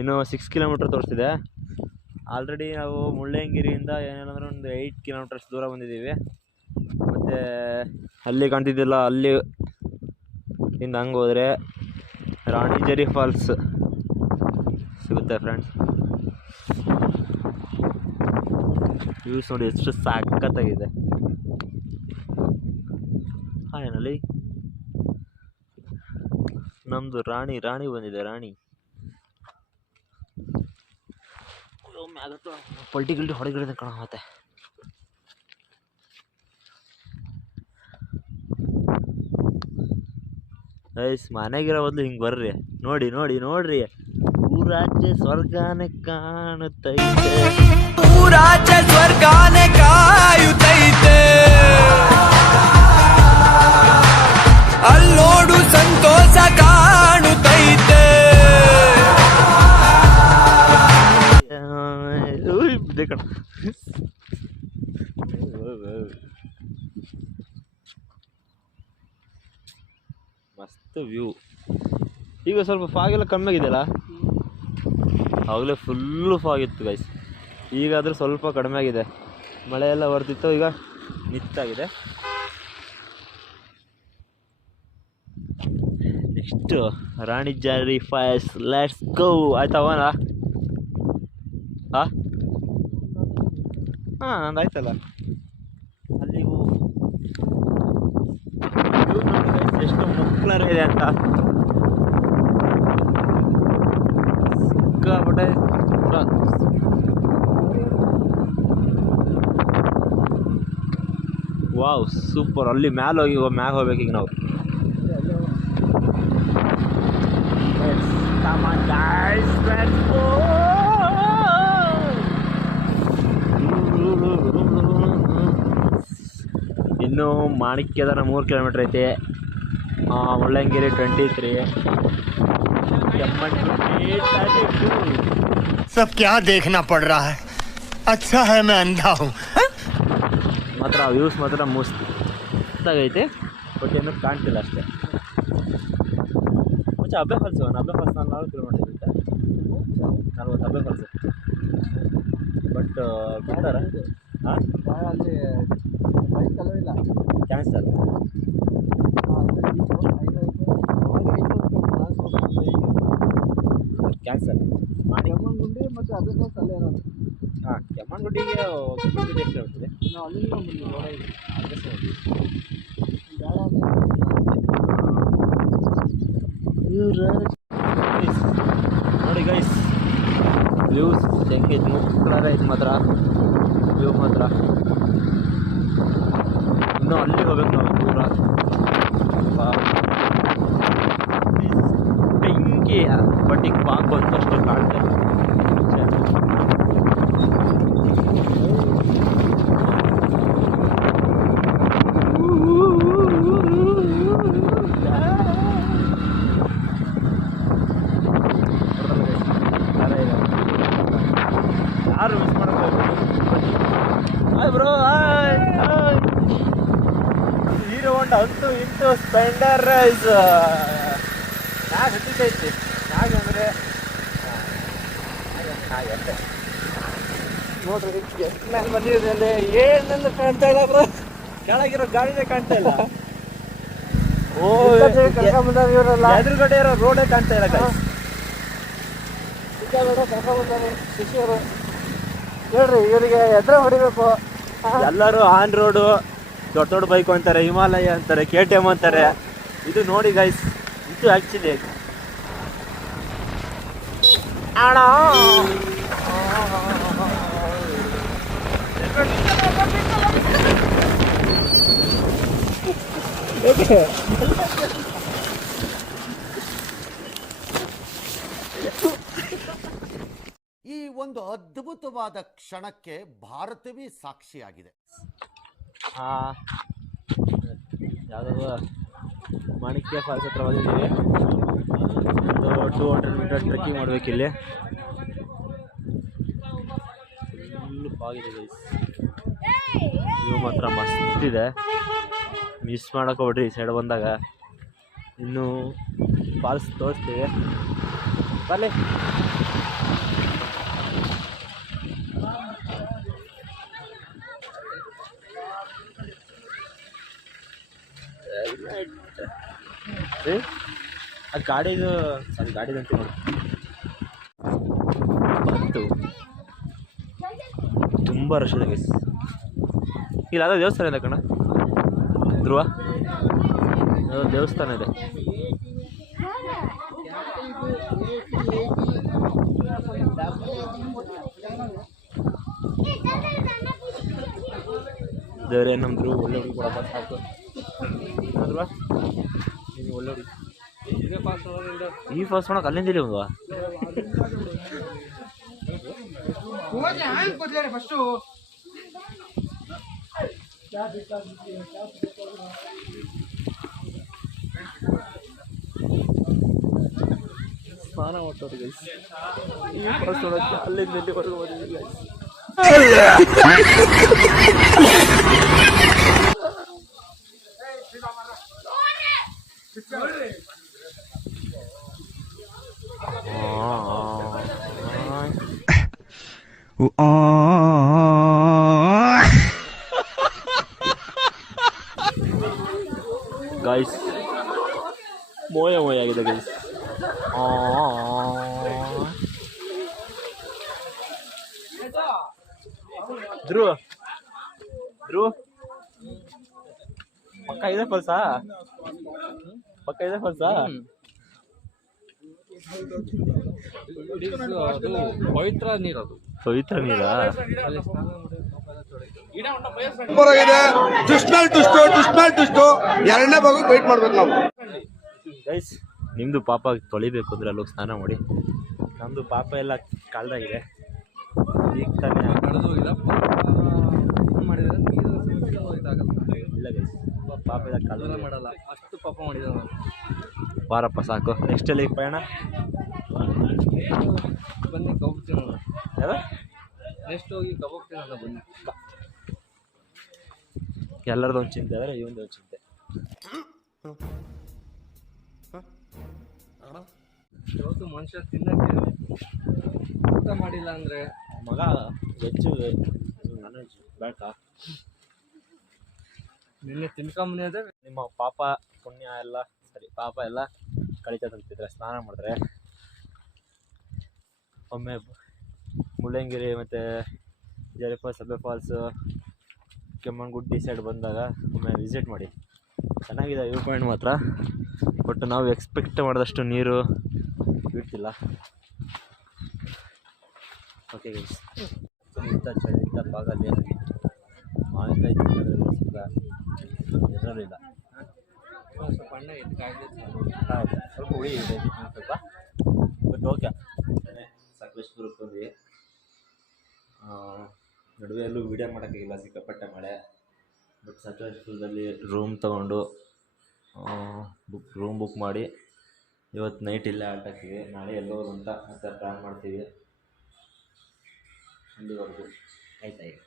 ಇನ್ನು 6 kilometre ತೋರಿಸ್ತಿದೆ. Already ನಾವು ಮುಳ್ಳಯ್ಯನಗಿರಿಯಿಂದ ಏನೇನಂದ್ರೆ ಒಂದು 8 ಕಿಲೋಮೀಟರ್ಸ್ ದೂರ ಬಂದಿದ್ದೀವಿ. ಮತ್ತು ಅಲ್ಲಿ ಕಾಣ್ತಿದ್ದಿಲ್ಲ, ಅಲ್ಲಿ ಇಂದ ಹಂಗೆ ಹೋದರೆ ರಾಣಿಜರಿ ಫಾಲ್ಸ್ ಸಿಗುತ್ತೆ ಫ್ರೆಂಡ್ಸ್. ವ್ಯೂಸ್ ನೋಡಿ ಎಷ್ಟು ಸಖತ್ತಾಗಿದೆ. ಫೈನಲಿ ನಮ್ಮದು ರಾಣಿ ಬಂದಿದೆ. ರಾಣಿ ಪಲ್ಟಿಗಿಲ್ಟಿ ಹೊಡೆಗಿಳಿದ ಕಣ. ಮತ್ತೆ ಗೈಸ್ ಮನೆಗಿರೋ ಬದಲು ಹಿಂಗೆ ಬರ್ರಿ, ನೋಡ್ರಿ ಊರಾಚೆ ಸ್ವರ್ಗಾನೆ ಕಾಣುತ್ತೈತೆ, ಊರಾಚೆ ಸ್ವರ್ಗಾನೆ ಕಾಯುತ್ತೈತೆ, ಅಲ್ಲೋಡು ಸಂತೋಷ ಕಾಣುತ್ತೈತೆ. ಮಸ್ತ್ ವ್ಯೂ. ಈಗ ಸ್ವಲ್ಪ ಫಾಗೆಲ್ಲ ಕಮ್ಮಿ ಆಗಿದೆಯಲ್ಲ, ಆವಾಗಲೇ ಫುಲ್ಲು ಫಾಗ್ ಇತ್ತು ಗೈಸ್. ಈಗಾದರೂ ಸ್ವಲ್ಪ ಕಡಿಮೆ ಆಗಿದೆ. ಮಳೆ ಎಲ್ಲ ಬರ್ತಿತ್ತು, ಈಗ ನಿಂತಾಗಿದೆ. Next Ranijhari falls, let's go. ಆಯ್ತವನ? ಹಾಂ ನಂದು ಆಯ್ತಲ್ಲ. ಅಲ್ಲಿಗೂ ಎಷ್ಟು ಮುಕ್ಲರ ಇದೆ ಅಂತ ಸಿಕ್ಕಾಪಟ್ಟೆ. Wow super. ಅಲ್ಲಿ ಮ್ಯಾಲೆ ಹೋಗ್ಬೇಕು ಈಗ ನಾವು. ಇನ್ನು ಮಾಣಿಕ್ಯದ 3 ಕಿಲೋಮೀಟರ್ ಐತೆ. ಮುಳ್ಳಯ್ಯನಗಿರಿ 23, सब क्या देखना पड़ रहा है. अच्छा है मैं अंधा हूँ. ಮಾತ್ರ ವ್ಯೂಸ್ ಮಾತ್ರ ಮಸ್ತಾಗೈತೆ. ಬಟ್ ಏನೂ ಕಾಣ್ತಿಲ್ಲ ಅಷ್ಟೇ. ಮುಂಚೆ ಅಬ್ಬೆ ಫಾಲ್ಸ್ 4 ಕಿಲೋಮೀಟರ್ ಇರುತ್ತೆ. 40 ಅಬ್ಬೆ ಫಾಲ್ಸ್. ಬಟ್ ಬಿಡ್ತಾರ? ಹಾಂ ಕ್ಯಾನ್ಸಲ್. ಕ್ಯಾನ್ಸಲ್ ಕೆಮ್ಮಣ್ಣಗುಂಡಿ ಮತ್ತು ಅಬ್ಬೆ ಫಾಲ್ಸ್ ಅಲ್ಲೇ ಇರೋದು. ಹಾಂ ಕೆಮ್ಮಣ್ಣಗುಂಡಿಗೆ ಎಷ್ಟು ಇರ್ತದೆ? ನಾವು ಅಲ್ಲಿಂದ ನೋಡಿ ಗೈಸ್ ವ್ಯೂಸ್ ಹೆಂಗೈತೆ. ಮುಕ್ಳರ ಐತೆ ಮಾತ್ರ ವ್ಯೂ ಮಾತ್ರ. ಇನ್ನೂ ಅಲ್ಲಿ ಹೋಗ್ಬೇಕು ನಾವು ದೂರ. ಬೆಂಕಿ ಬಟ್ ಈಗ ಪಾಕು ಅಂತ ಅಷ್ಟು ಕಾಣ್ತಾ ಇಲ್ಲ. ಯಾರು ಮಿಸ್ ಮಾಡ್ಬೋದು. ಹಾಯ್ ಬ್ರೋ, ಹಾಯ್ ಹೀರೋ ಹೊಂಡ ಅಂತೂ ಇಂಟು ಸ್ಪೆಂಡರ್ ರೈಸ್ ಯಾಕೆ ಹತ್ತಿತೈತಿ. ಹಾಗೆ ಅಂದರೆ ಹಾಗೆ ಅಷ್ಟೇ ನೋಡ್ರಿ. ಎಷ್ಟು ಮೇಲೆ ಬಂದಿದೆ ಅಂದರೆ ಏನಂದ್ರೆ ಕಾಣ್ತಾ ಇಲ್ಲ ಬ್ರೋ. ಕೆಳಗಿರೋ ಗಾಡಿನೇ ಕಾಣ್ತಾ ಇಲ್ಲ. ಓ ಎದುರುಗಡೆ ಇರೋ ರೋಡೇ ಕಾಣ್ತಾ ಇಲ್ಲ. ಶಿಷ್ಯರು ಹೇಳ್ರಿ, ಇವರಿಗೆ ಎದುರು ಹೊಡಿಬೇಕು. ಎಲ್ಲರೂ ಆನ್ ರೋಡು, ದೊಡ್ಡ ಬೈಕ್ ಅಂತಾರೆ, ಹಿಮಾಲಯ ಅಂತಾರೆ, KTM ಅಂತಾರೆ. ಇದು ನೋಡಿ ಗೈಸ್, ಇದು ಆ್ಯಕ್ಚುಲಿ ಅಣ್ಣ ಈ ಒಂದು ಅದ್ಭುತವಾದ ಕ್ಷಣಕ್ಕೆ ಭಾರತವೇ ಸಾಕ್ಷಿಯಾಗಿದೆ. ಯಾವುದಾದ್ರು ಮಾಣಿಕ್ಯ ಫಾಲ್ಸ್ ಹತ್ರ ಬಂದಿದ್ದೀವಿ. ಒಂದು 200 ಮೀಟರ್ ಟ್ರೆಕ್ಕಿಂಗ್ ಮಾಡಬೇಕಿಲ್ಲಿ. ಫುಲ್ಲು ಫಾಗಿದೆ ಗೈಸ್. ವ್ಯೂ ಮಾತ್ರ ಮಸ್ತಿದೆ. ಮಿಸ್ ಮಾಡೋಕೆ ಹೋಗ್ಬಿಟ್ರಿ ಈ ಸೈಡ್ ಬಂದಾಗ. ಇನ್ನೂ ಫಾಲ್ಸ್ ತೋರಿಸ್ತೀವಿ. ಬರ್ಲಿ. ಅದು ಗಾಡಿದು ಅದು ಗಾಡಿದಂತ ನೋಡಿ. ತುಂಬ ರಶ್ ಇದೆ ಗೈಸ್. ಇಲ್ಲ ಅದೇ ದೇವಸ್ಥಾನ ಇದೆ ಕಣ ಧ್ರುವ, ಅದು ದೇವಸ್ಥಾನ ಇದೆ. ದೇವ್ರೆ ನಮ್ಮ ಧ್ರುವ ಒಳ್ಳೆ ಹುಡುಗಿ ಕೊಡಪ್ಪ ಸಾಕು. ಧ್ರುವ ನೀನು ಒಳ್ಳೆ ಹುಡುಗಿ. ಈ ಫಾಸ್ಟ್ ಮಾಡೋಕೆ ಅಲ್ಲಿಂದ ಇಲ್ಲಿ ಒಂದು ಸ್ನಾನ ಮಾಡ್ತಾರೆ ಗೈಸ್. ಈ ಫಾಸ್ಟ್ ಮಾಡೋಕ್ಕೆ ಅಲ್ಲಿಂದ ಎಲ್ಲಿವರೆಗೂ ಬಂದಿದ್ದೀವಿ ಗೈಸ್. ಗೈಸ್ ಮೋಯ ಆಗಿದೆ ಗೈಸ್. ಧ್ರುವ ಧ್ರುವ ಪಕ್ಕ ಇದೆ ಫಲ್ಸಾ, ಪಕ್ಕ ಇದೆ ಫಲ್ಸಾ. ಪವಿತ್ರ ನೀರದು, ಪವಿತ್ರ ನೀರಾ? ಎರಡನೇ ಭಾಗಕ್ಕೆ ವೇಟ್ ಮಾಡ್ಬೇಕು ನಾವು ಗೈಸ್. ನಿಮ್ಮದು ಪಾಪ ತೊಳಿಬೇಕು ಅಂದರೆ ಅಲ್ಲೋಗಿ ಸ್ನಾನ ಮಾಡಿ. ನಮ್ಮದು ಪಾಪ ಎಲ್ಲ ಕಾಲ್ದಾಗಿದೆ. ಈಗ ತಾನೇ ಮಾಡಿದ್ರೆ ಇಲ್ಲ ಗೈಸ್, ಪಾಪ ಎಲ್ಲ ಕಾಲ ಮಾಡಲ್ಲ, ಅಷ್ಟು ಪಾಪ ಮಾಡಿದ. ಬಾರಪ್ಪ ಸಾಕು. ನೆಕ್ಸ್ಟ್ ಎಲ್ಲಿ ಪಯಣ? ಬನ್ನಿ ಕಬೋಗ್ತೀನಿ. ಯಾರು ನೆಕ್ಸ್ಟ್ ಹೋಗಿ ಕಬೋಗ್ತೀನಿ. ಬನ್ನಿ. ಎಲ್ಲರದ್ದು ಒಂದು ಚಿಂತೆ ಆದರೆ ಇವಂದು ಒಂದು ಚಿಂತೆ. ಇವತ್ತು ಮನುಷ್ಯ ತಿನ್ನಕ್ಕೆ ಊಟ ಮಾಡಿಲ್ಲ ಅಂದರೆ ಮಗ ವೆಜ್ಜು ನಾನ್ ವೆಜ್ ಬೇಡ. ನಿನ್ನೆ ತಿನ್ಕೊಂಬನಿ ಅದೇ. ನಿಮ್ಮ ಪಾಪ ಪುಣ್ಯ ಎಲ್ಲ ಸರಿ, ಪಾಪ ಎಲ್ಲ ಕಳಿತದಂತಿದ್ರೆ ಸ್ನಾನ ಮಾಡಿದ್ರೆ. ಒಮ್ಮೆ ಮುಳ್ಳಂಗಿರಿ ಮತ್ತು ಜರಿಪ ಸಬ್ಬೆ ಫಾಲ್ಸು ಕೆಮ್ಮಣ್ಣಗುಡ್ಡಿ ಸೈಡ್ ಬಂದಾಗ ಒಮ್ಮೆ ವಿಸಿಟ್ ಮಾಡಿ. ಚೆನ್ನಾಗಿದೆ ವ್ಯೂ ಪಾಯಿಂಟ್ ಮಾತ್ರ. ಬಟ್ ನಾವು ಎಕ್ಸ್ಪೆಕ್ಟ್ ಮಾಡಿದಷ್ಟು ನೀರು ಬಿಡ್ತಿಲ್ಲ. ಓಕೆ ಗೈಸ್, ಇಂಥ ಚಳಿ ಇಂಥ ಭಾಗದಲ್ಲಿ ಮಾವಿನಕಾಯಿ ಇದರಲ್ಲಿಲ್ಲ. ಸ್ವಲ್ಪ ಅಣ್ಣ ಇದು ಕಾಯಿಲೆ ಸ್ವಲ್ಪ ಹುಳಿ ಇದೆ ಸ್ವಲ್ಪ. ಬಟ್ ಓಕೆ, ಸಕಲೇಶ್ಪುರಕ್ಕೆ ಬಂದ್ವಿ. ನಡುವೆ ಎಲ್ಲೂ ವೀಡಿಯೋ ಮಾಡೋಕ್ಕಾಗಿಲ್ಲ, ಸಿಕ್ಕಾಪಟ್ಟೆ ಮಳೆ. ಬಟ್ ಸಕಲೇಶ್ಪುರದಲ್ಲಿ ರೂಮ್ ತೊಗೊಂಡು ರೂಮ್ ಬುಕ್ ಮಾಡಿ ಇವತ್ತು ನೈಟ್ ಇಲ್ಲೇ ಆಲ್ಟ್ ಹಾಕ್ತೀವಿ. ನಾಳೆ ಎಲ್ಲೋರು ಅಂತ ಮತ್ತೆ ಪ್ಲ್ಯಾನ್ ಮಾಡ್ತೀವಿ. ಅಲ್ಲಿವರೆಗೂ ಆಯ್ತಾಯ್ತು.